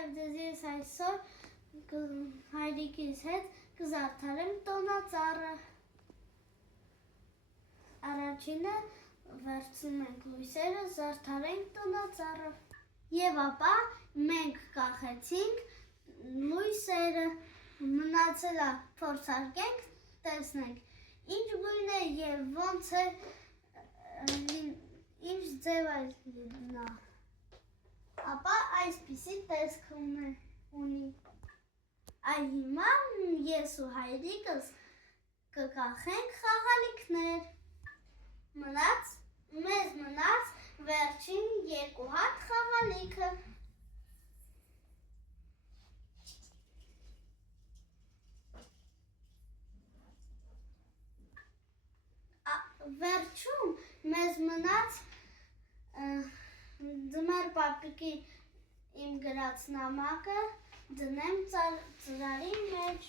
եւ դեզիս այսօր հայրիկիս հետ կզարդարեմ տոնածառը։ Առաջինը վերցնում ենք լույսերը, զարդարենք տոնածառը։ Եվ ապա մենք կախեցինք լույսերը, մնացելա փորձարկենք, տեսնենք ինչ գույն է եւ ոնց է ինչ ձև է լինա։ Ապա այսպիսի տեսք ունի։ Այ հիմա ես ու հայրիկս կկախենք խաղալիքներ։ Մեզ մնաց վերջին երկու հատ խաղալիքը։ Վերջում մեզ մնաց ձմեռ պապիկի իմ գրած նամակը դնեմ ծրարի մեջ։